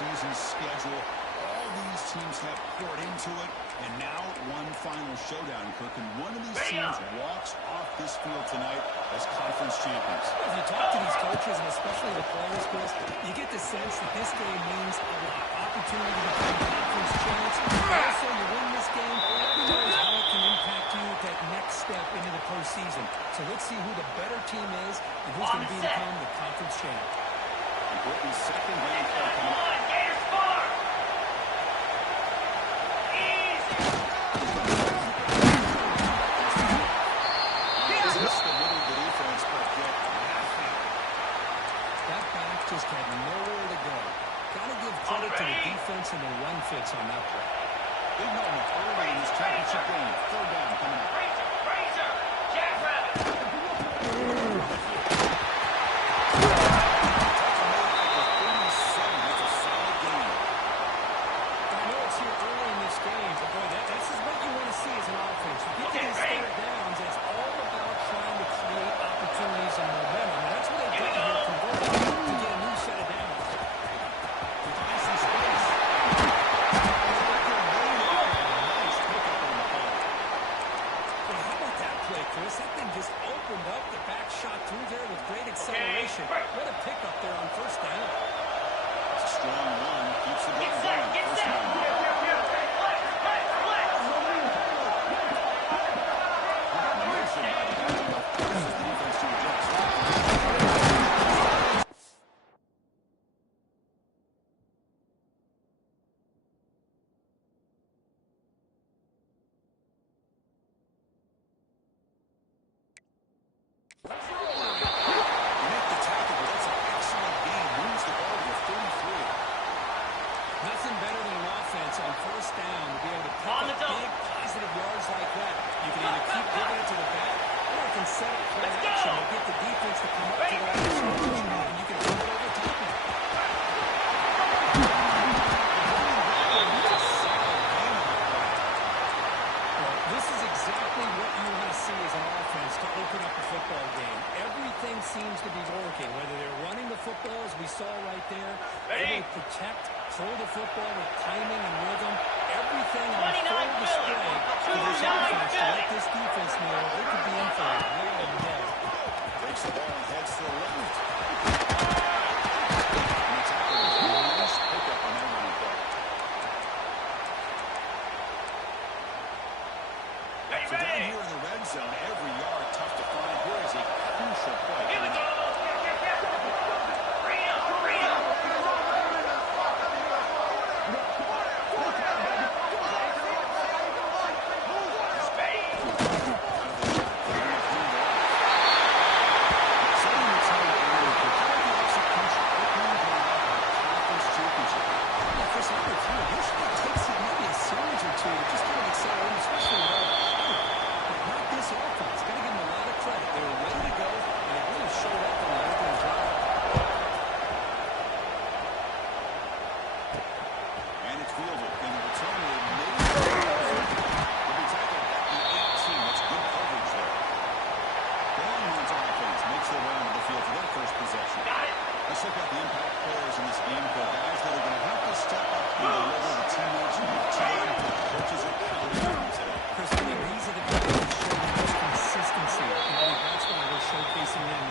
season's schedule. All these teams have poured into it, and now one final showdown, Kirk, and one of these teams walks off this field tonight as conference champions. If you talk to these coaches, and especially the players, Chris, you get the sense that this game means a lot. Opportunity to become conference champs. Also, you win this game, who knows how it can impact you at that next step into the postseason. So let's see who the better team is and who's going to become the conference champ. Britain's second game coming up. Just had nowhere to go. Got to give credit to the defense and the run fits on that play. Big moment early in this championship game. Third down coming up. Razor, Jackrabbit. That's a solid game. I know it's here early in this game, but boy, this is what you want to see as an offense. You get to these third downs, it's all about trying to create opportunities and momentum. And that's what they've done here, converting to get a new set of downs. With ice and space. Nice pickup on the ball. Well, how about that play, Chris? That thing just opened up. The back shot through there with great acceleration. What a pickup there on first down. It's a strong one. Keeps the ball going. First down. Nothing better than an offense on first down to be able to pick up big positive yards like that. You can either keep giving it to the back, or you can set up play action and get the defense to come up to the line of scrimmage, and you can put it over top of it. Well, this is exactly what you want to see as an offense to open up a football game. Everything seems to be working, whether they're running the football, as we saw right there, or they protect, throw the football with timing and rhythm. Everything on full display for this offense to let this defense know they could be in for a long day. Takes the ball and heads to the left. And it's a nice pickup on that running play. So down here in the red zone, every yard tough to find. Here is a crucial play. Here we go. Let's look at the impact players in this game, for guys that are going to have to step up and deliver the teammates and the team coaches are counting on today. Chris, I think these are the guys that show the most consistency. And I think that's why we're showcasing them.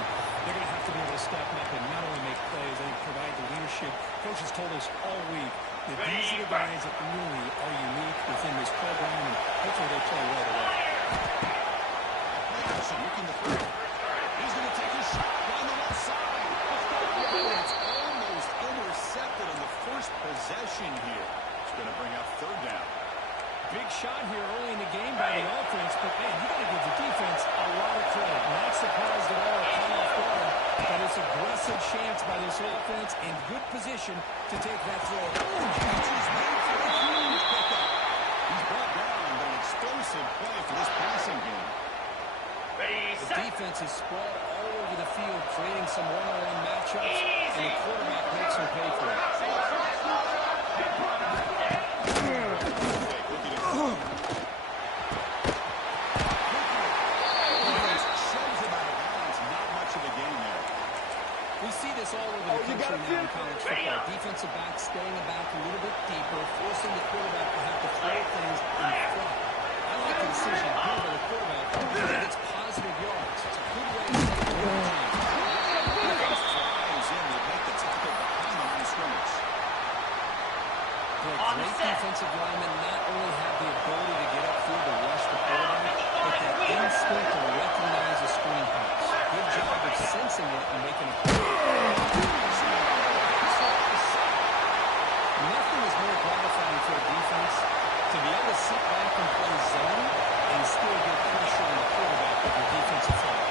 They're going to have to be able to step up and not only make plays, they provide the leadership. Coach has told us all week that these are the guys that really are unique within this program, and hopefully they play well today. Looking to throw. He's going to take a shot down the left side. It's almost intercepted on the first possession here. It's going to bring up third down. Big shot here early in the game by the offense, but man, you got to give the defense a lot of credit. Not surprised at all, caught off guard, but it's aggressive chance by this offense in good position to take that throw. He's brought down, but an explosive play for this passing game. The defense is spread all over the field, creating some one-on-one matchups, and the quarterback makes them pay for it. We see this all over the country now in college football. Defensive back back, staying back a little bit deeper, forcing the quarterback to have to throw things in front. I like the decision here by the quarterback. I think it's positive yards. It's a good way to take the team. Defense flies in to make the tackle behind the line of scrimmage. The great defensive linemen not only have the ability to get upfield to rush the quarterback, but that instinct to recognize a screen pass. Good job of sensing it and making a play. Nothing is more gratifying for a defense to be able to sit back and play zone and still get pressure on the quarterback with your defensive front.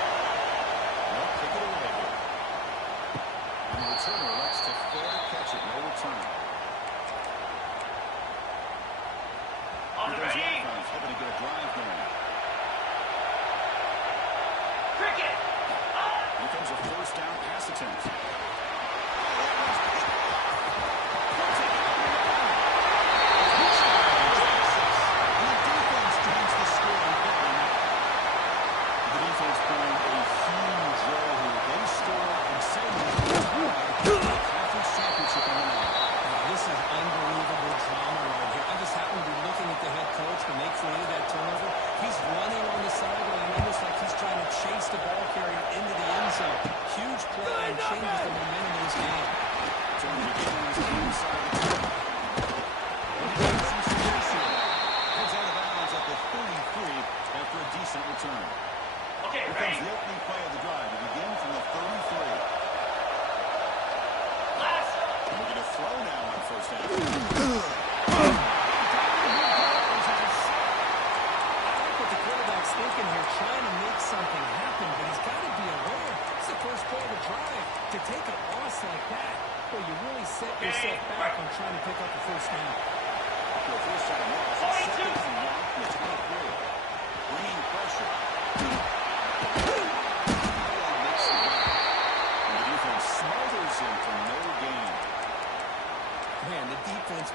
Well, kick it away here. And the returner elects to fair catch it. No return. On the ready. Offense hoping to get a drive going. Cricket. Here comes a first down pass attempt.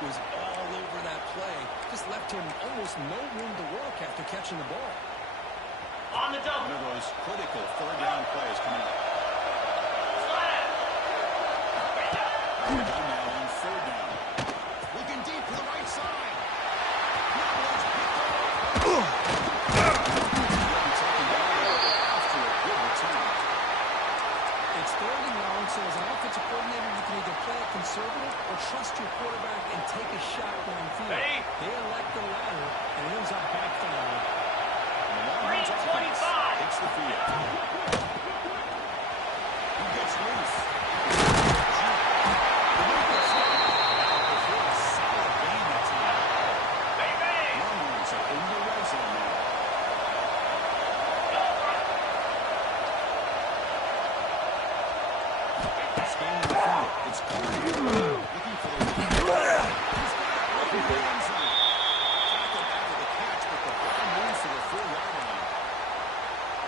Was all over that play. Just left him almost no room to work after catching the ball. On the double. One of those critical third down plays coming up. They're done now on third down. Looking deep to the right side. After a good return. It's third and long, so as an offensive coordinator, you can either play it conservative or trust your quarterback and take a shot downfield. Ready? They elect the latter, and it ends up backfiring. 325. Hits the field. He gets loose. Solid game that time. Bang, bang. Longhorns are in the red zone now. Scanning the field. It's clear. Looking for the lead. He's got it. Looking for the end zone. Tackled after the catch, but the ball moves to the 4-yard line.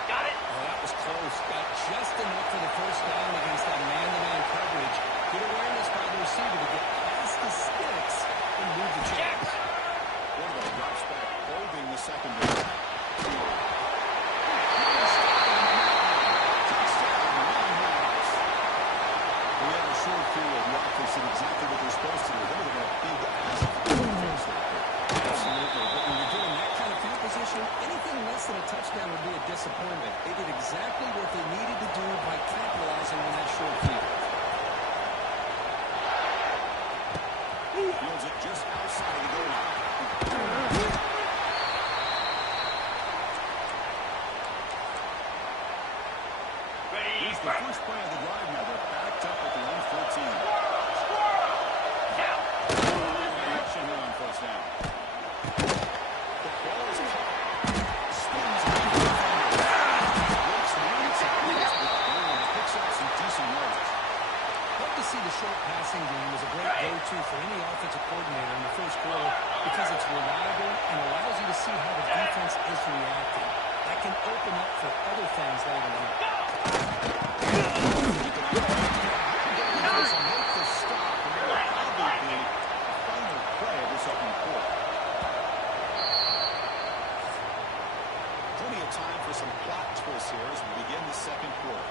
Got it. Oh, that was close. Got just enough for the first down against that man-to-man coverage. Good awareness by the receiver to get past the sticks and move the chains. Quarterback drops back, holding the secondary. We have a short field. The offense did exactly what they're supposed to do. They're going to big ass. Absolutely. But when you're doing that kind of field position, anything less than a touchdown would be a disappointment. They did exactly what they needed to do by capitalizing on that short field. Fields it just outside the goal line. Ready. Here's the first play of the drive now. They're backed up at the 114. Down. Action here on first down. The ball is caught. Spins around the defender. Breaks one tackle, but picks up some decent yards. Love to see the short passing game as a great go-to for any offensive coordinator in the first quarter because it's reliable and allows you to see how the defense is reacting. That can open up for other things later on. Make the stop, and it will probably be the final play of this opening quarter. Plenty of time for some plot twists here as we begin the second quarter.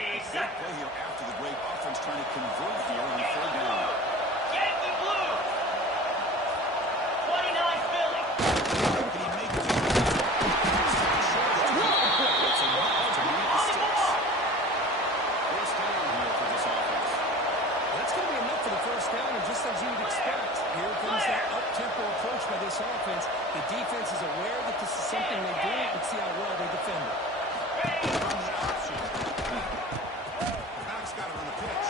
Ready, Big set. play here after the great offense trying to convert here on third down. Yankee Blue. 29 Philly. Can he make it? It's enough to move the sticks. First down here for this offense. That's going to be enough for the first down, and just as you would expect, here comes that up-tempo approach by this offense. The defense is aware that this is something they do. Let's see how well they defend it. On the option. Back's got it on the pitch.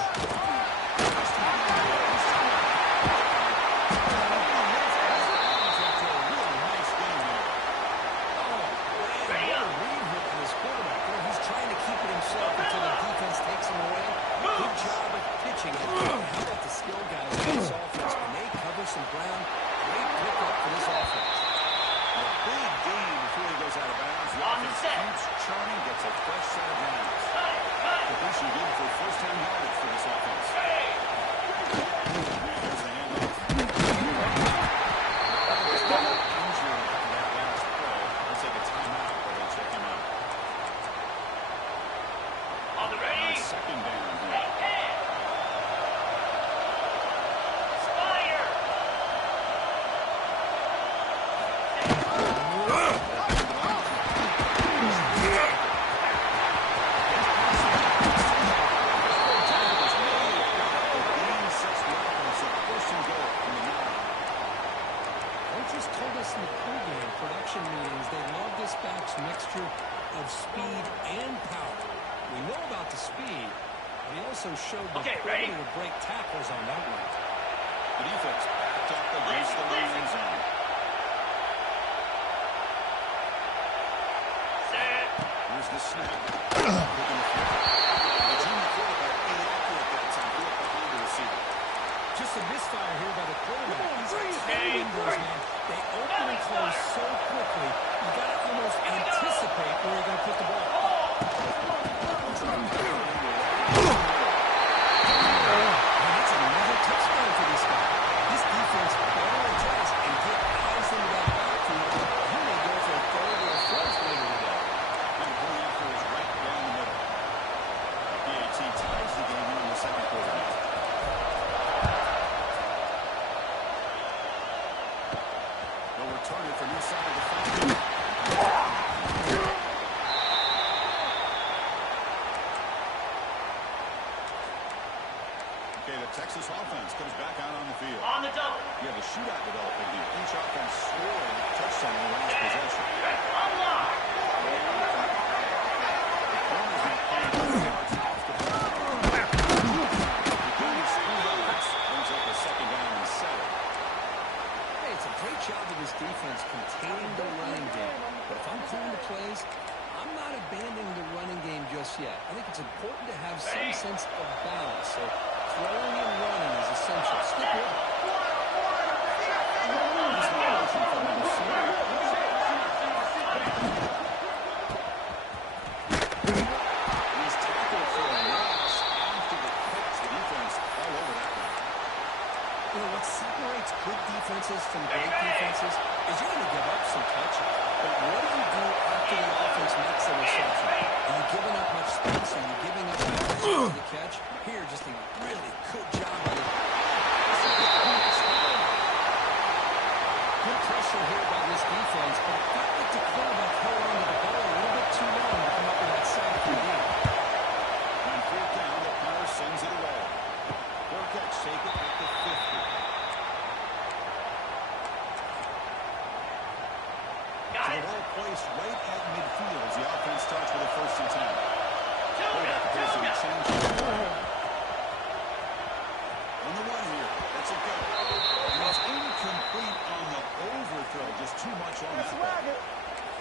Really nice game there. Ready up. Read here on his quarterback. He's trying to keep it himself until the defense takes him away. Good job of pitching it. How about the skill guys in this offense? When they cover some ground, great pickup for this offense. A big game before he goes out of bounds. The On the offense set. keeps churning, gets a fresh set of downs. Cut it, cut it. Completion given for first down yardage for this offense. Ready. There's the handoff. Injured after that last play. They'll take a timeout while they check him out. On the ready. Second down here. Head. Spire. Coaches told us in the pregame production meetings they love this back's mixture of speed and power. We know about the speed, but he also showed the Okay, ability ready? to break tackles on that one. The defense backed up against the end zone. Set. Here's the snap. Looking to flip. The junior quarterback inaccurate that time. Threw it behind the receiver. Just a misfire here by the quarterback. These are tight Hey, windows, man. They open and close so quickly. You got to almost anticipate where you're going to put the ball. And that's another touchdown for this guy. This defense better adjust and get eyes into that backfield. He may go for a third or a fourth later today. And going after is right down the middle. BAT ties the game here in the second quarter. They'll return it from inside the 5. Okay, the Texas offense comes back out on the field. On the double. You have a shootout developing here. Each offense scored a touchdown in the last possession. Unlock. Corners not playing good yards off the ball. The Goonies screwed up. This brings up a second down and 7. Hey, it's a great job of this defense containing the running game. But if I'm calling the plays, I'm not abandoning the running game just yet. I think it's important to have some sense of balance. So throwing and running is essential. Stick with it. Nice motion from the receiver. He's tackled for a loss after the catch. The defense all over that one. You know, what separates good defenses from great defenses is you're going to give up some touches. But what do you do after the offense makes a reception? Are you giving up much space? Are you giving up much to the catch? Here, just a really good job of it. Good pressure here by this defense, but it felt like the quarterback held on to the ball a little bit too long to come up with that sack he did. On fourth down, the punter sends it away. Fair catch, take it at the 50. Got So it. the ball placed right at midfield as the offense starts with a 1st and 10. Two Quarterback appears to be down. changing. On the one here, that's a go. And it's incomplete on the overthrow. Just too much on the throw.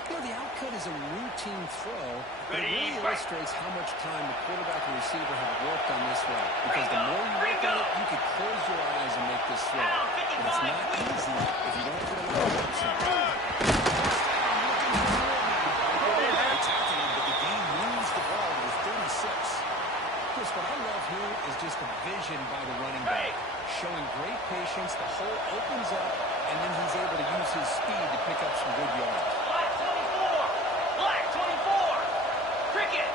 You know, the outcut is a routine throw, but it Ready, really right. illustrates how much time the quarterback and receiver have worked on this route. Because the more you work on it, you can close your eyes and make this throw. But it's not easy if you don't put it on 100%. Attacking him, but the game moves the ball to the 36. Chris, what I love here is just the vision by the running back. Showing great patience, the hole opens up, and then he's able to use his speed to pick up some good yards. Black 24. Black 24. Cricket.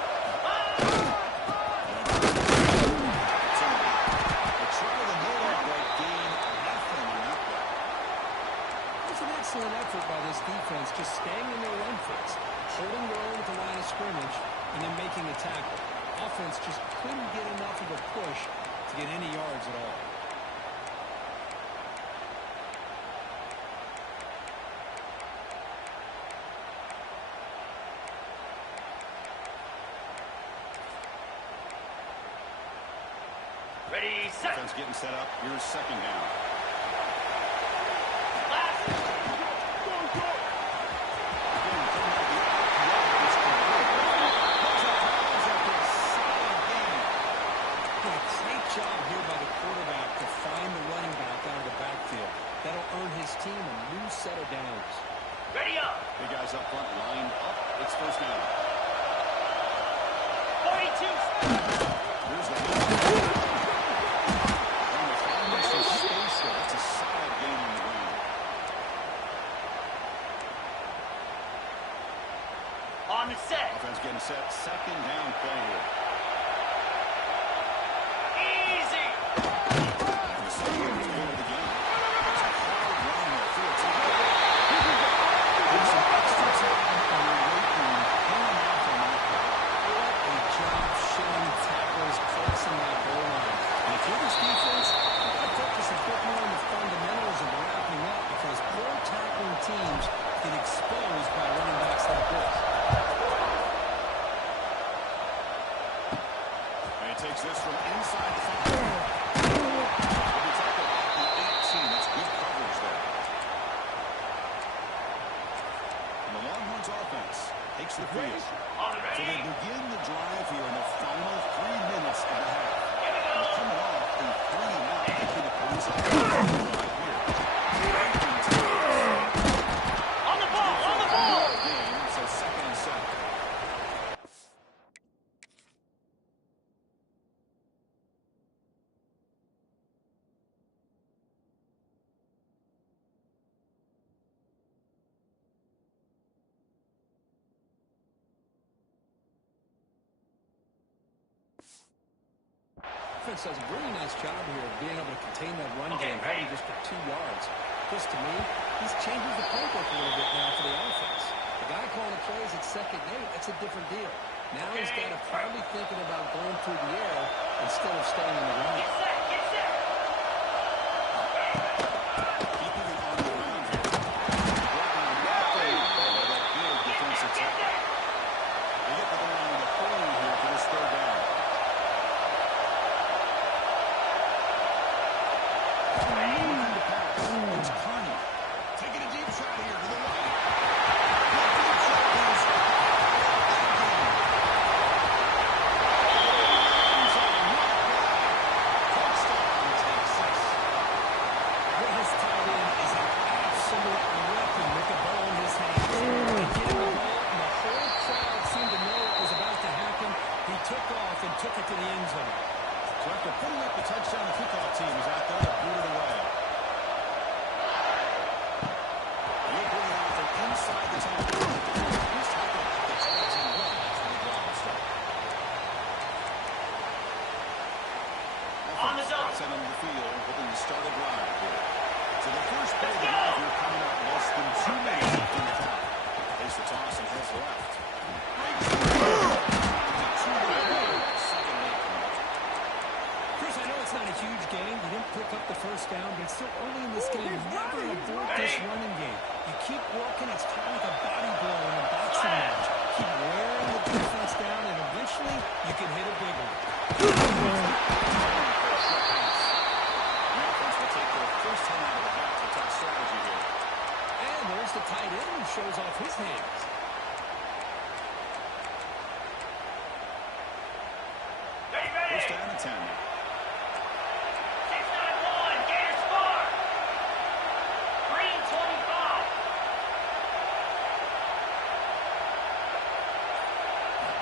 defense, holding their own at the line of scrimmage and then making a tackle. Offense just couldn't get enough of a push to get any yards at all. Ready, set. Defense getting set up. Here's second down. Last. Great job here by the quarterback to find the running back out of the backfield. That'll earn his team a new set of downs. Ready up. Big guys up front, lined up. It's first down. 42. Here's the space there. That's a solid game on the ground. On the set. Offense getting set. Second down play here. Easy. And the second is good at the game. It's a hard run there through a team. There's some extra time on your weight room. Hanging off on that play. What a job showing tackles crossing that goal line. And if you're this defense, you've got to focus a bit more on the fundamentals of wrapping up because poor tackling teams get exposed by running backs like this. And he takes this from inside the 5. He'll be tackled at the 18. That's good coverage there. And the Longhorns offense takes the field. On the So they ready. begin the drive here in the final 3 minutes of the half. Here we go. Coming off a 3-and-out, taking the police out right here. On the ball. On the ball. Game, so second and 7. Offense does a really nice job here of being able to contain that run Okay, game, ready. having just for 2 yards. Chris, to me, he's changing the playbook a little bit now for the offense. The guy calling the plays at 2nd and 8, that's a different deal. Now he's got to probably thinking about going through the air instead of staying in the run. Get set. Get set. Keeping it on the ground here. Working right there with that big defensive tackle. They get the ball on the 40 here for this third down. Looking to pass. It's Carney. Taking a deep shot here to the right. That deep shot is touchdown, Texas. This tight end is an absolute weapon with the ball in his hands. He get him the ball, and the whole crowd seemed to know what was about to happen. He took off and took it to the end zone. So after putting up the touchdown, the kickoff team is out there to boot it away. He'll bring it out from inside the 10. He's tackled at the 21 as they draw the start. On the zone. Set under the field, hoping to start a drive here. So the first play of the drive here coming up less than 2 minutes after the time. Takes the toss and heads left. Breaks through. It's a 2-minute lead. Second lead coming up. Chris, I know it's not a huge game. You didn't pick up the first down, but it's still early in this game. Never abort this running game. You keep working. It's kind of like a body blow in a boxing match. Keep wearing the defense down, and eventually you can hit a big one. The offense will take their first time out of the half to top strategy here. And there's the tight end who shows off his hands. Ready, ready. First down and 10 now. 691. Gators far. Green 25.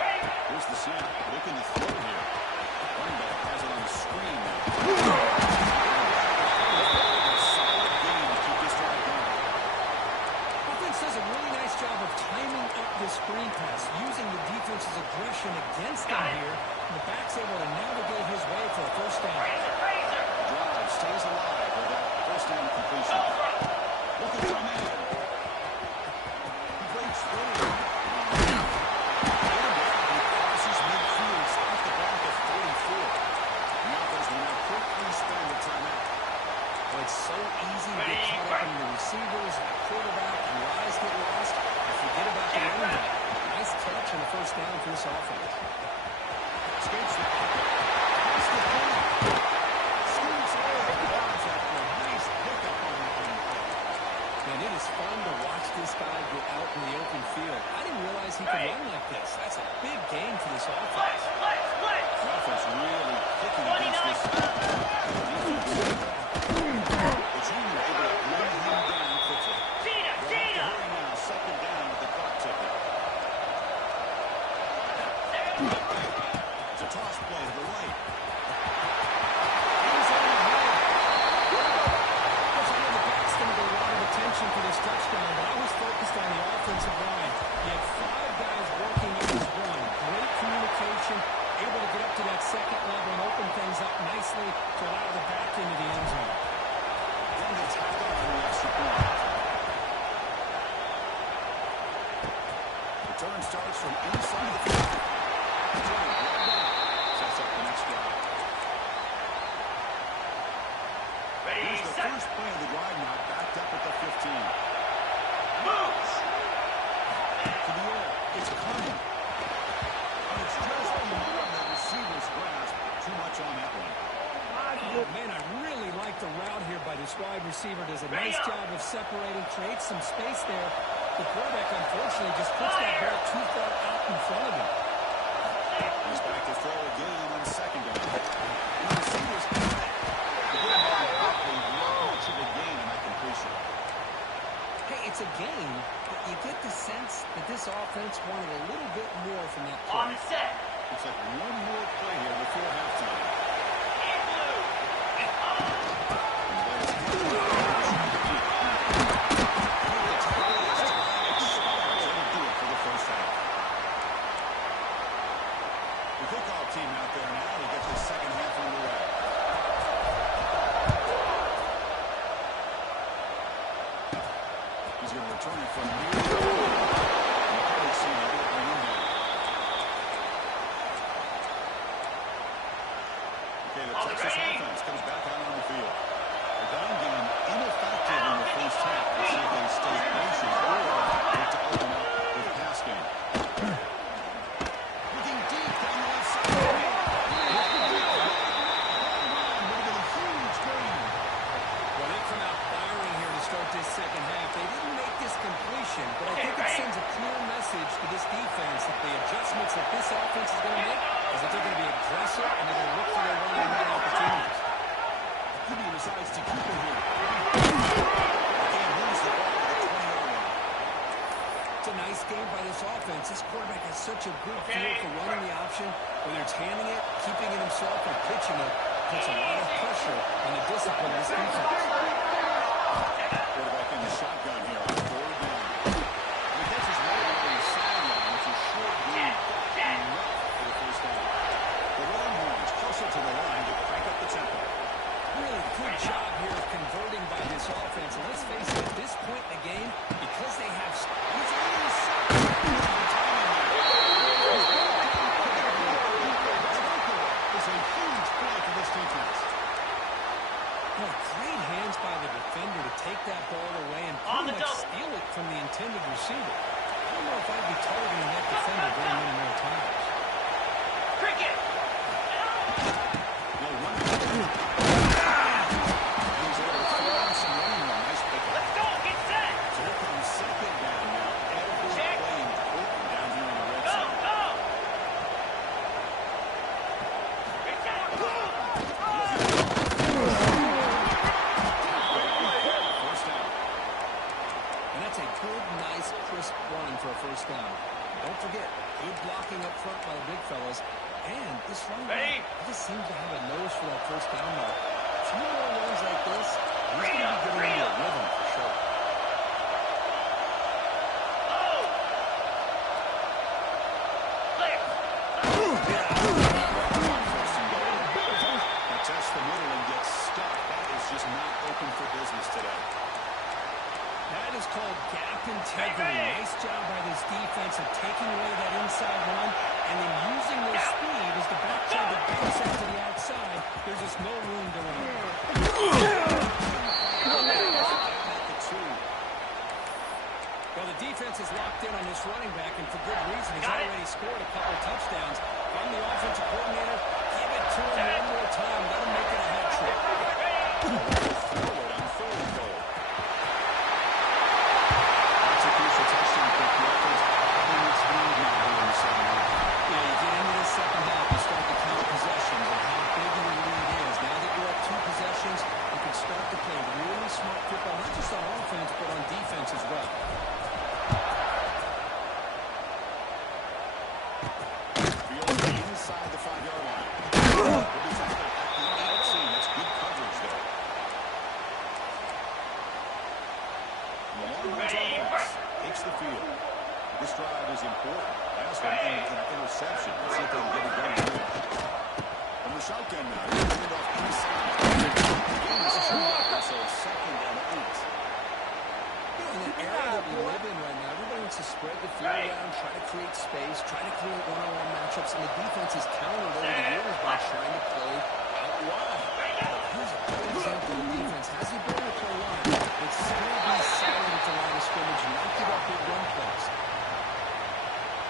Ready. Here's the snap. Looking to throw here. Running back has it on the screen now. A solid game to keep this drive going. Offense does a really nice job of timing up this screen pass, using the defense's aggression against them here. And the back's able to navigate his way for a first down. Razor, razor. Drive stays alive with that first down completion. Looking for a man. He breaks through. first down for this offense. Escapes the pocket. That's the point. Scoots over the yards after a nice pickup on the running play. And it is fun to watch this guy go out in the open field. I didn't realize he could run like this. That's a big gain for this offense. The offense really kicking against this defense. The team were able to bring him down quickly. They'll have to hurry now. Second down with the clock ticking. It's a toss play to the right. He's on the head. Course, I know the back's going to get a lot of attention for this touchdown, but I was focused on the offensive line. He had 5 guys working in his run. Great communication, able to get up to that second level and open things up nicely to allow the back into the end zone. Then the tackle on the extra point. Return starts from inside the field. Sets up the next drive. Here's the first play of the drive now, backed up at the 15. Moves. To the air, it's coming. And it's just beyond the receiver's grasp. Too much on that one. Oh, man, I really like the route here by this wide receiver. Does a nice job of separating, creates some space there. The quarterback, unfortunately, just puts that ball too far out in front of him. He's back to throw again on second down. And the receiver's got it. The good man quickly, not much of a gain in that completion. Hey, it's a game, but you get the sense that this offense wanted a little bit more from that play. On the set. Looks like one more play here before halftime. In blue. The kickoff team out there now to get the second half underway. He's going to return it from near the penalty scene able to bring him down. Okay, the Texas offense comes back out on the field. The ground game ineffective in the first half. Let's see if they stay patient or look to open up with a pass game. Looking deep down the left side. Well, they come out firing here to start this second half. They didn't make this completion, but I think it sends a clear message to this defense that the adjustments that this offense is going to make is that they're going to be aggressive and they're going to look for their run and run opportunities. He decides to keep it here. Again, moves the ball to the 20-yard line. It's a nice game by this offense. This quarterback has such a good feel for running the option, whether it's handing it, keeping it himself, or pitching it. Puts a lot of pressure on the discipline of this defense. Quarterback in the shotgun here on third down. And he catches one on the sideline. It's a short game, but enough for the first down. The Longhorns closer to the line to crank up the tempo. Really good job here of converting by this offense. And let's face it, at this point in the game, because they have... It's a huge play for this defense. Well, great hands by the defender to take that ball away and On pretty the much double. steal it from the intended receiver. I don't know if I'd be targeting that defender very many more times. Cricket. Well, one he's able to throw in some running room. Nice pickup. Let's go. Get set. So here comes second down now. Every Check. play important down here in the red Go, zone. go. Get set. First down. And that's a good, nice, crisp run for a first down. Don't forget, good blocking up front by the big fellas. And this running Ready? back just seems to have a nose for that first down mark. A few more runs like this, he's Bring going to up, be bring getting into a up. rhythm for sure. Oh. Clear. First and goal. Now test the middle and gets stuck. That is just not open for business today. That is called gap integrity. Nice job by this defense of taking away that inside run and then using their speed as the back tried to bounce out to the outside. There's just no room to run. Well, the defense is locked in on this running back, and for good reason. He's already scored a couple touchdowns. If I'm the offensive coordinator, give it to him one more time. Let him make it a hat trick. Forward on third and goal. That's a crucial touchdown for the offense. Having its lead now here in the second half. Yeah, you get into the second half, you start to count possessions and how big your lead is. Now that you're up 2 possessions, you can start to play really smart football, not just on offense, but on defense as well. Field inside the 5-yard line. Will be tackled at the 18. That's good coverage there. And the Longhorns offense takes the field. This drive is important. Last one ended in an interception. Let's see if they can get it going here. From the shotgun now, he's going off inside. The game is 2 up, so it's 2nd and 8. In the era that we live in right now, everybody wants to spread the field around, try to create space, try to create one-on-one matchups, and the defense is countered over the years by trying to play out wide. Here's a good example of defense. Has the ability to play wide, but still be solid at the line of scrimmage and not give up big run plays.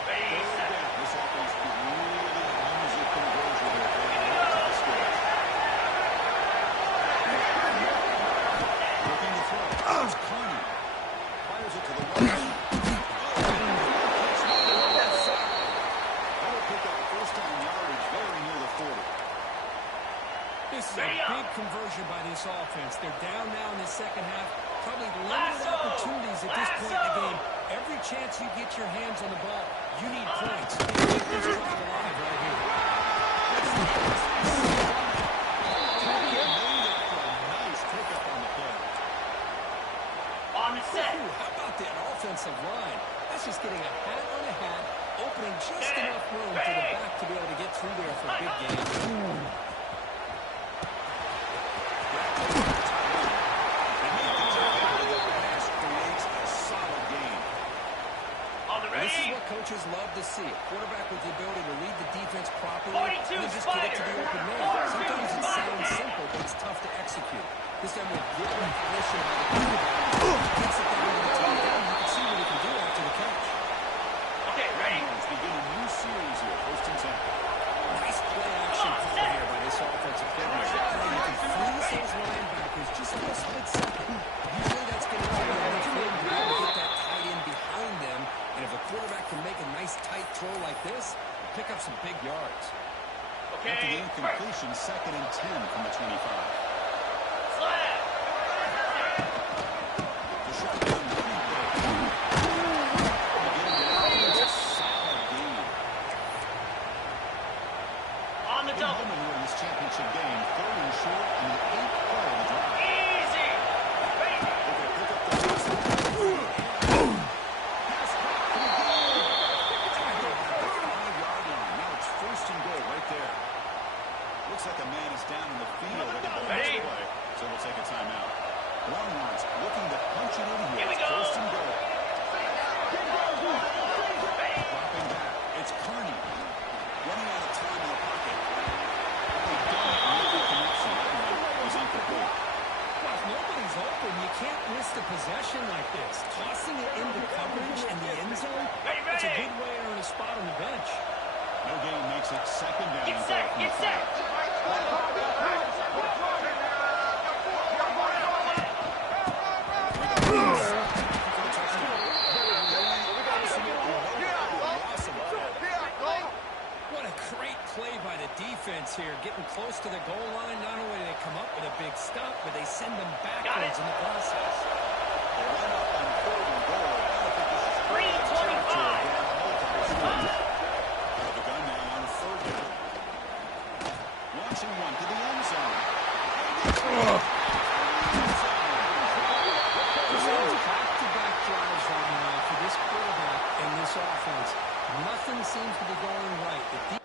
This offense could really use the conversion here if they want to the score. Looking to throw. It's Carney. Fires it to the right. That'll pick up first down yardage very near the 40. This is a big conversion by this offense. They're down now in the second half. Probably limited opportunities at this point in the game. Every chance you get your hands on the ball, you need points. Keep this drive alive right here. Nice pickup on the play. On the set. Ooh, how about that offensive line? That's just getting a hat on a hat, opening just enough room for the back to be able to get through there for a big game. This is what coaches love to see. A quarterback with the ability to read the defense properly and then just get it to the open man. Sometimes it sounds simple, but it's tough to execute. This time with good recognition by the quarterback, gets it down to the tight end. You can see what he can do after the catch. Okay, ready. Longhorns begin a new series here, 1st and 10. Nice play action call here by this offensive coordinator. You can freeze those linebackers just for a split second. Usually that's going to give you enough room to be able to get that tight end behind them. And if a quarterback can make a nice tight throw like this, pick up some big yards. After the incompletion, 2nd and 10 from the 25. Slap. The shotgun running back. Again, it's a solid game. On the double. Home here in this championship game, 3rd and short, and the 8th play of the drive. Easy. Ready. They're going to pick up the pass. Pass caught for the game. Tackled at the 5-yard line. Now it's 1st and goal right there. Looks like a man is down in the field at the bonus play, so we'll take a timeout. Longhorns looking to punch it in here. Here we It's go. 1st and goal. Dropping back. It's Carney. Running out of time in the pocket. They don't make the connection. That one was incomplete. Well, if nobody's open, you can't miss the possession like this. Tossing it into coverage in the end zone, it's a good way to earn a spot on the bench. No gain makes it 2nd down. Get and set. goal from Get the set. 5. What a great play by the defense here. Getting close to the goal line, not only do they come up with a big stop, but they send them backwards in the process. They line up on 3rd and goal. I don't think this is 3:25. The gun now on 3rd down. Launching one to the end zone. Back-to-back drives right now for this quarterback and this offense. Nothing seems to be going right.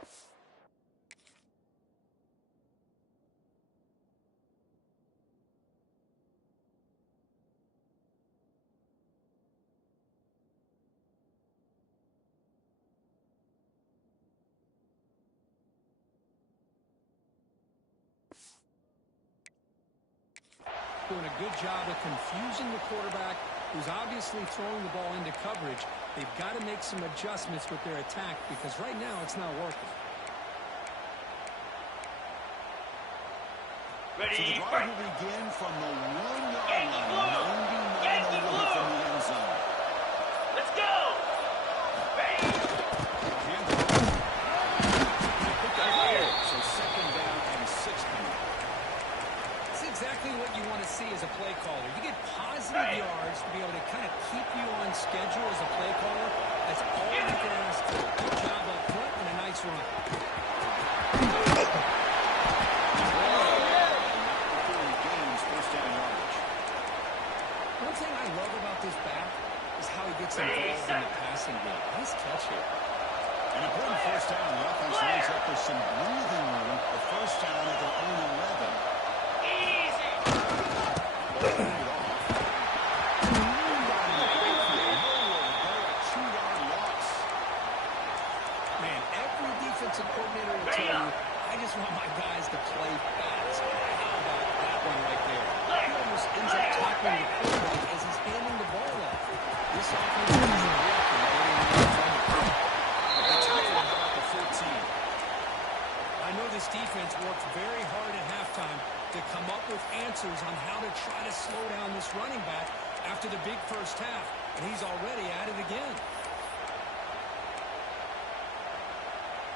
doing a good job of confusing the quarterback, who's obviously throwing the ball into coverage. They've got to make some adjustments with their attack because right now it's not working. So the Ready, drive fight. will begin from the 1-yard Yankee line, Blue. 99 Yankee away Blue. from the end zone. Let's go. Ready, So second down and 60. It's exactly what you want to see as a play caller. You get positive yards to be able to kind of keep you on schedule as a play caller. That's all you can ask for. Good job up front and a nice run. First down yardage. One thing I love about this back is how he gets involved in the passing game. Nice catch here. An important first down. The offense lays up with some breathing room. The first down at their own 11. easy. Man, every defensive coordinator will tell you, I just want my guys to play fast. How about that one right there? He almost ends up tackling the quarterback as he's handing the ball off. This offense is working. I know this defense worked very hard at halftime to come up with answers on how to try to slow down this running back after the big first half, and he's already at it again.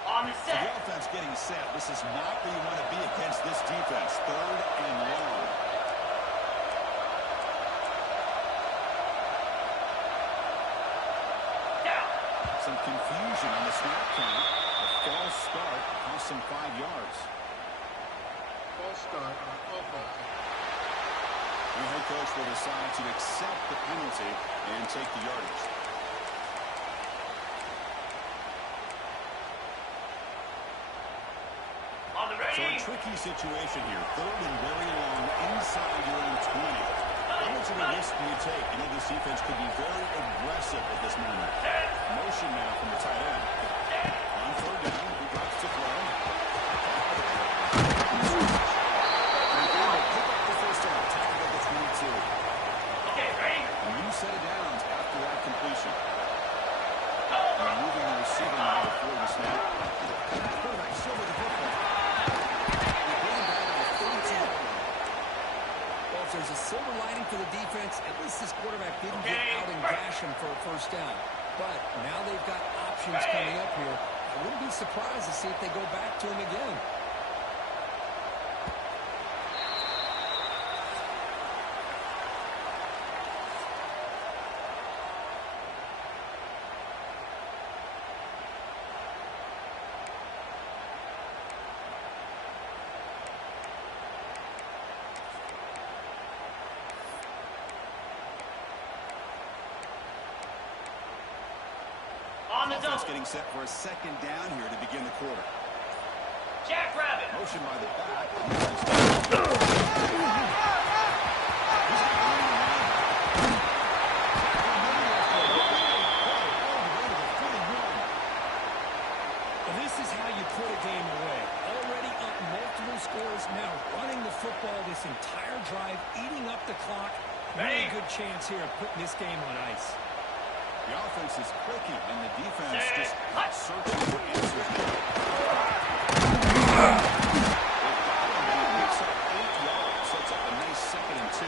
On the So the set. offense getting set. This is not where you want to be against this defense. Third and long. Down. Some confusion on the snap count. A false start cost some 5 yards. False start on offense. The head coach will decide to accept the penalty and take the yardage. On the So a ready. tricky situation here. Third and very long inside your own 20. How much of a risk do you take? You know this defense could be very aggressive at this moment. Motion now from the tight end. On third down, he drops to throw. Pick up the first down. Tackle at the 22. Okay, ready. A new set of downs after that completion. And moving the receiver now before the snap. Quarterback still with the football. They bring him down to the 32-yard line. Well, if there's a silver lining for the defense, at least this quarterback didn't get out and gash him for a first down. But now they've got options coming up here. I wouldn't be surprised to see if they go back to him again. On the Offense double. getting set for a second down here to begin the quarter. Jackrabbit. Motion by the back. And this is how you put a game away. Already up multiple scores, now running the football this entire drive, eating up the clock. Really good chance here of putting this game on ice. The offense is clicking, and the defense Set. just searching for answers. Picks up 8 yards, sets up a nice 2nd and 2.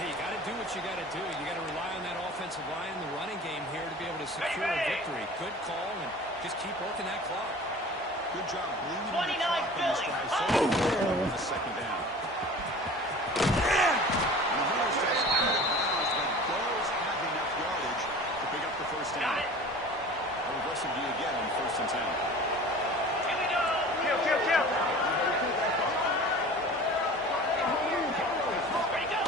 Hey, you got to do what you got to do. You got to rely on that offensive line, the running game here to be able to secure a victory. Good call, and just keep working that clock. Good job bleeding the 29 clock on this drive. So with a second down. And the runner steps out of bounds, but does have enough yardage to pick up the first down. Got it. A aggressive view again on 1st and 10. Here we go. Kill. Ready, go.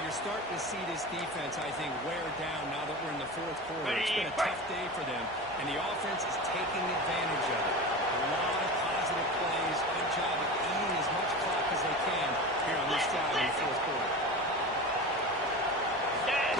You're starting to see this defense, I think, wear down now that we're in the 4th quarter. It's been a Ready, tough day for them, and the offense is taking advantage of it. A lot of positive plays. Good job of eating as much clock as they can here on this drive in the 4th quarter. Set.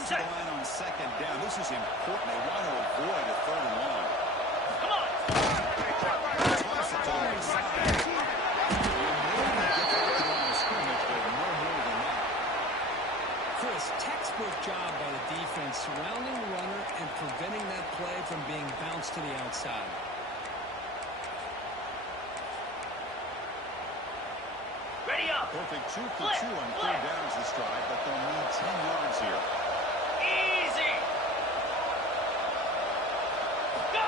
Heading to the line on second down. This is important. They want to avoid a third and long. Come on. Toss it to the right side. Chris, textbook job by the defense surrounding the runner and preventing that play from being bounced to the outside. Ready up. Perfect 2 for 2 on third downs this drive, but they'll need 10 yards here. Easy. Go.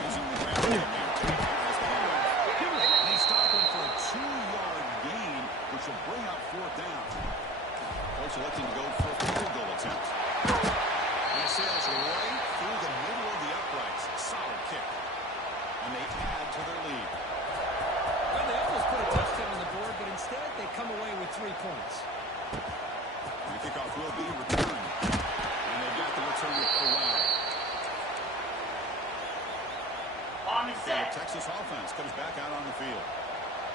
Using the ground game here. As the handoff. They stop him for a 2-yard gain, which will bring up fourth down. Coach electing to go for a field goal attempt. And it sails right through the middle of the uprights. Solid kick. And they add to their lead. Well, they almost put a touchdown on the board, but instead they come away with 3 points. And the kickoff will be returned. And they've got the return with Corral. On the The set. Texas offense comes back out on the field.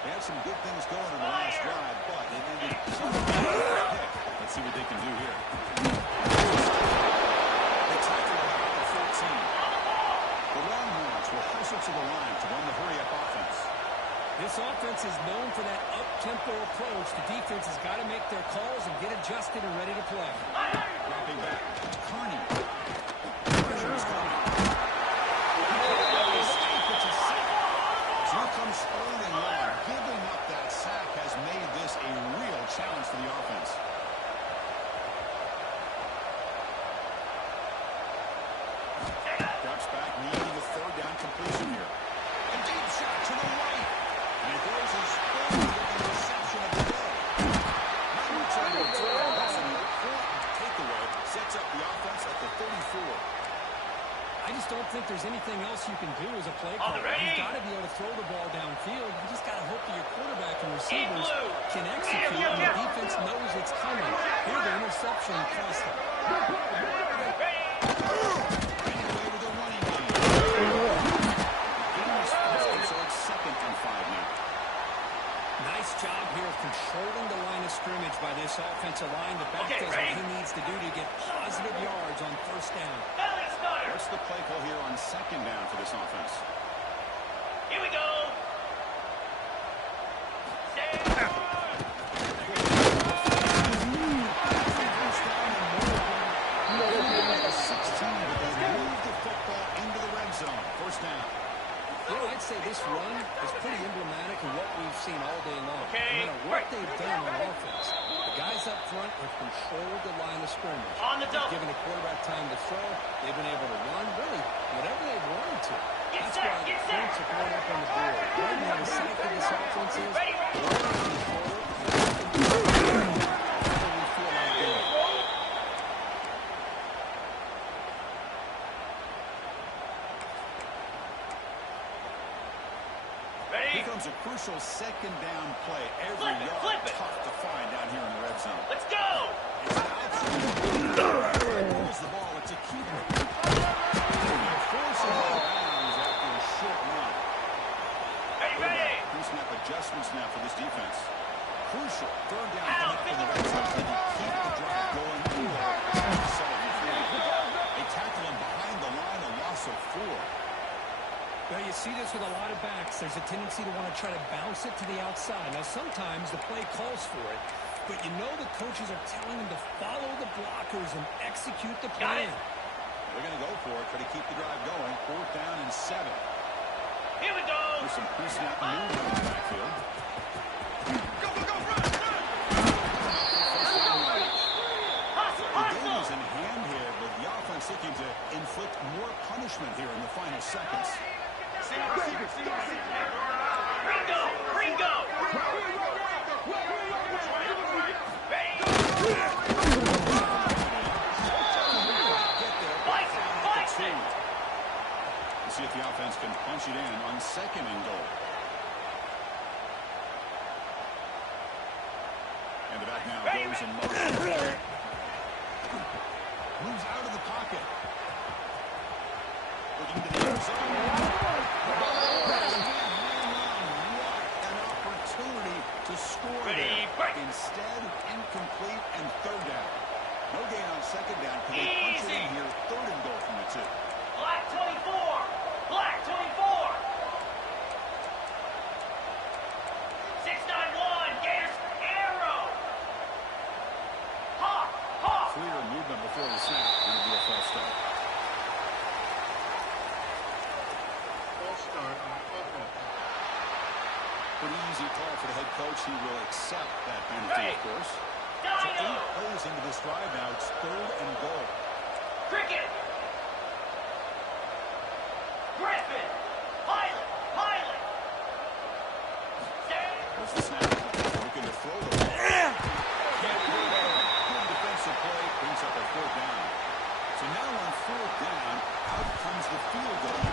They had some good things going in the last drive, but it ended pick. Let's see what they can do here. They tackle about the 14. The Longhorns will hustle to the line to run the hurry-up offense. This offense is known for that up-tempo approach. The defense has got to make their calls and get adjusted and ready to play. Dropping back. Carney. Pressure is coming. Here comes third and long. Giving up that sack has made this a real challenge for the offense. Drops back, needing a third down completion here. A deep shot to the right. And it goes his third interception of the day. Number 2, that's an important takeaway. Sets up the offense at the 34. I just don't think there's anything else you can do as a play On the caller. ready. You've got to be able to throw the ball downfield. You just got to hope that your quarterback and receivers blue. can execute, and the defense knows it's coming. Here, the interception cost them. Running away with a running game. Game is fast, so it's 2nd and 5 now. Nice job here of controlling the line of scrimmage by this offensive line. The back does what he needs to do to get positive yards on first down. Belly stutter. What's the play call here on 2nd down for this offense? Here we go. Stay. First down and 16, but they move the football into the red zone. First down. You know, I'd say this run is pretty emblematic of what we've seen all day long. Okay, No matter what they've done on offense, the guys up front have controlled the line of scrimmage. On the double. Given the quarterback time to throw, they've been able to run, really, whatever they've wanted to. Get That's set, why the get set. points are going up on the board. Right now, the sight of this offense is Ready, ready. we're in control, and we can do whatever we feel like doing. Ready. Here comes a crucial 2nd down play. Every Flip it, yard flip it. tough to find down here in the red zone. Let's go. It's an outside. Pulls the ball. It's a keeper. They're forcing it downs after a short run. Ready, ready. Pre-snap adjustments now for this defense. Crucial. Third down Out, coming up in the red zone. Can he keep the drive going or settle for free? They tackle him behind the line, a loss of 4. Well, you see this with a lot of backs. There's a tendency to want to try to bounce it to the outside. Now, sometimes the play calls for it, but you know the coaches are telling them to follow the blockers and execute the Got plan. it. They're going to go for it, try to keep the drive going. 4th down and 7. Here we go. There's some pre-snap movement in the backfield. Hustle, The game hustle. is in hand here, but the offense looking to inflict more punishment here in the final seconds. Ringo, Ringo. Ready. Bison, Bison. Let's see if the offense can punch it in on 2nd and goal. And the back now goes in motion. Moves out of the pocket. Looking to the end zone. An opportunity to score Ready, there. break. Instead, incomplete and 3rd down. No gain second down. Can they punch it in here? Third and goal from the 2. Black 24. Black 24. 691. Gators arrow. Hawk. Hawk. Clear movement before the snap. It'll be a false start. False start on offense. Pretty easy call for the head coach. He will accept that penalty, of course. So 8 Dino. plays into this drive now. It's third and goal. Cricket. Griffin. Pilot. Pilot. Stay. What's the snap? Looking to throw the ball. Can't do that. Good defensive play. Brings up a 4th down. So now on 4th down, out comes the field goal.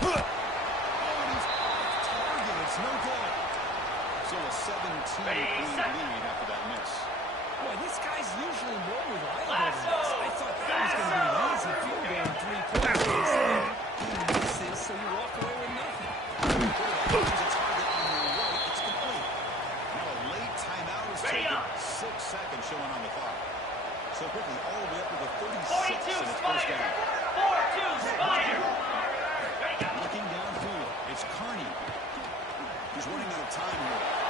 Oh, and he's off target. It's no good. So a 17-3 lead after that miss. Boy, this guy's usually more reliable than this. I thought that was going to be an easy field goal in 3 points. He misses, so you walk away with nothing. There's a target on the right. It's complete. Now a late timeout is taken. 6 seconds showing on the clock. So quickly, all the way up to the 36, 42 and it's first Spider. down. 4-2 Spider. Looking downfield, it's Carney. He's running out of time here.